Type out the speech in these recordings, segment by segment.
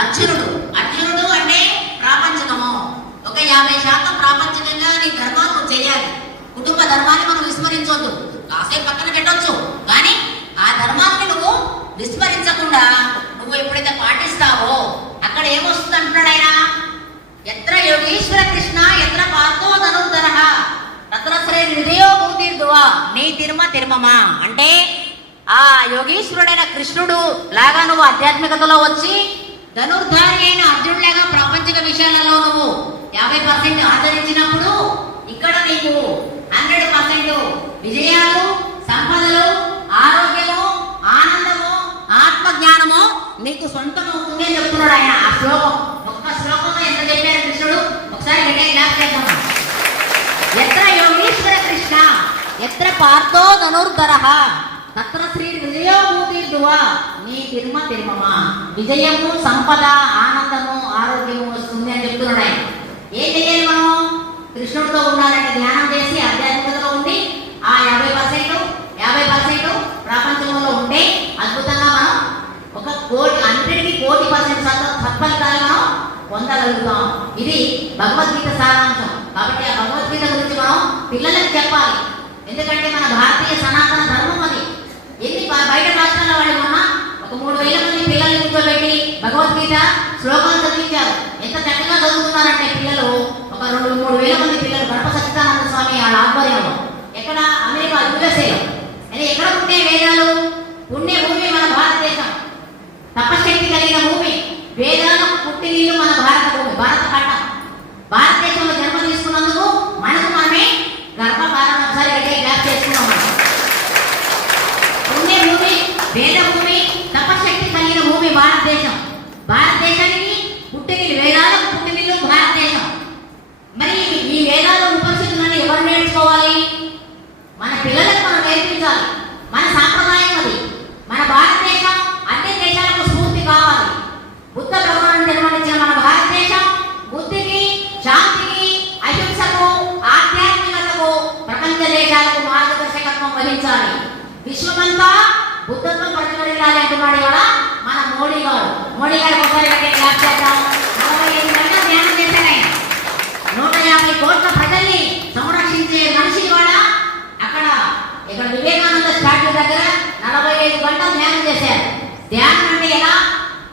అర్జునుడు అర్జునుడు అంటే ప్రాపంచికము. ఒక 50% ప్రాపంచికంగా నీ ధర్మాలు నువ్వు చేయాలి. కుటుంబ ధర్మాన్ని మనం విస్మరించొద్దు, కాసేపు పక్కన పెట్టొచ్చు, కానీ ఆ ధర్మాన్ని నువ్వు విస్మరించకుండా నువ్వు ఎప్పుడైతే పాటిస్తావో అక్కడ ఏమొస్తుంది అంటున్నాడు ఆయన. ఎత్ర యోగీశ్వర కృష్ణ ఎత్ర పార్థో ధనుర్ధరః తత్ర శ్రీ హృదయో భూతిర్దువా నీ తిరుమ తిరుమమా. అంటే ఆ యోగీశ్వరుడైన కృష్ణుడు లాగా నువ్వు ఆధ్యాత్మికతలో వచ్చి ధనుర్ధారి అయిన అర్జునుడిలాగా ప్రాపంచిక విషయాలలో నువ్వు 50% ఆచరించినప్పుడు ఇక్కడ నీకు 100% విజయాలు, సంపదలు, ఆరోగ్యము, ఆనందము, ఆత్మజ్ఞానము నీకు సొంతం అవుతుంది అని చెప్తున్నాడు ఆయన. ఆ శ్లోకం ఒక్క శ్లోకంలో ఎంత చెప్పారు కృష్ణుడు, ఒకసారి గట్టిగా క్లాస్ చేద్దాం. ఎత్ర యోగీశ్వర కృష్ణ ఎత్ర పార్థో ధనుర్ధరః తత్ర శ్రీ విజయోభూతిర్దువా నీ తిరుమ తిరుమమా. విజయము, సంపద, ఆనందము, ఆరోగ్యము వస్తుంది అని చెప్తున్నాడు ఆయన. ఏం చేయాలి మనం? కృష్ణుడితో ఉండాలంటే ధ్యానం చేసి ఆధ్యాత్మికతలో ఉండి ఆ 50% ప్రపంచంలో ఉంటే అద్భుతంగా మనం ఒక అన్నిటికీ 1,00,00,000% సత్ఫలితాలు మనం పొందగలుగుతాం. ఇది భగవద్గీత సారాంశం. కాబట్టి ఆ భగవద్గీత గురించి మనం పిల్లలకు చెప్పాలి. ఎందుకంటే మన భారతీయ సనాతన ధర్మం అది. ఎన్ని బయట రాష్ట్రాల వాళ్ళు మొన్న ఒక 3,000 మంది పిల్లల్ని కూర్చోబెట్టి భగవద్గీత శ్లోకాలు చదివించారు. ఎంత చక్కగా చదువుతున్నారంటే పిల్లలు, ఒక 2-3 వేల మంది పిల్లలు గణప సచ్చిదానంద స్వామి వాళ్ళ ఆధ్వర్యంలో. ఎక్కడ? అమెరికా, యుఎస్ఏలో. అది ఎక్కడ పుట్టే వేదాలు? పుణ్య భూమి మన భారతదేశం, తపశక్తి కలిగిన భూమి, వేదాలకు పుట్టినిల్లు మన భారత భూమి, భారత ఖండం. భారతదేశంలో జన్మ తీసుకున్నందుకు మనకు మనమే గర్వకారణం. ఒకసారి గట్టిగా క్లాస్ చేసుకున్నాం. పుణ్య భూమి, వేద భూమి, తపశక్తి కలిగిన భూమి భారతదేశం. భారతదేశానికి పుట్టినిల్లు, వేదాలకు పుట్టినిల్లు భారతదేశం. మరి ఈ వేదాలు, ఉపనిషత్తులను ఎవరు నేర్చుకోవాలి? మన పిల్లలకు మనం నేర్పించాలి. మన సాంప్రదాయం అది. మన భారతదేశం అన్ని దేశాలకు స్ఫూర్తి కావాలి. బుద్ధ భగవానుడు జన్మనిచ్చిన మన భారతదేశం బుద్ధికి, శాంతికి, అహింసకు, ఆధ్యాత్మికతకు, ప్రపంచ దేశాలకు మార్గదర్శకత్వం వహించాలి. విశ్వమంతా బుద్ధత్వం ప్రతిఫలించాలి అంటున్నాడు ఇవాళ మన మోడీ గారు. మోడీ గారు ఒకసారి క్లాస్ చేద్దాం. 45 గంటలు ధ్యానం చేశాడు ఆయన. 150 కోట్ల ప్రజల్ని సంరక్షించే మనిషి ఇవాళ ఇక్కడ వివేకానంద స్టాట్యూ దగ్గర 45 గంటలు ధ్యానం చేశారు. ధ్యానం అంటే ఎలా?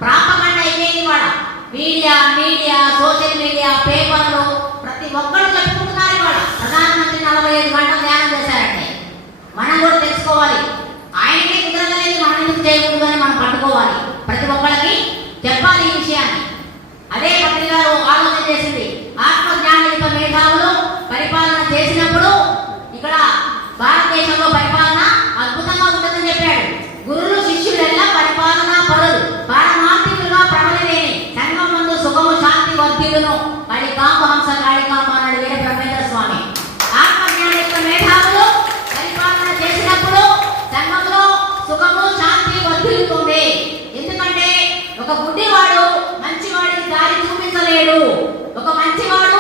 ప్రాపగండ అయిపోయింది ఇవాళ. మీడియా, సోషల్ మీడియా, పేపర్లు ప్రతి ఒక్కరు చెప్పుకుంటున్నారు ఇవాళ ప్రధానమంత్రి 45 గంటలు ధ్యానం చేశారంటే. మనం కూడా తెలుసుకోవాలి. ఆయనకే కుదరలేదు, మనం ఎందుకు చేయకూడదు అని మనం పట్టుకోవాలి. ప్రతి ఒక్కరికి చెప్పాలి ఈ విషయాన్ని. అదే పత్రిక గారు ఆలోచన చేసింది. ఆత్మజ్ఞానయుత మేధావులు పరిపాలన చేసినప్పుడు ఇక్కడ భారతదేశంలో పరిపాలన అద్భుతంగా ఉంటుందని చెప్పాడు. గురువులు, శిష్యులెల్లా పరిపాలనా పరులు, పారమార్థికులుగా ప్రబలిలేని సంఘం ముందు సుఖము, శాంతి వర్ధిల్లును వాడి కాంపహంస కాళికాంబ అన్నాడు వీర బ్రహ్మేంద్ర స్వామి. ఆత్మజ్ఞానయుత మేధావులు పరిపాలన చేసినప్పుడు సంఘంలో సుఖము, శాంతి వర్ధిల్లుతుంది. ఎందుకంటే ఒక గుడ్డివాడు మంచివాడికి దారి చూపించలేడు. ఒక మంచివాడు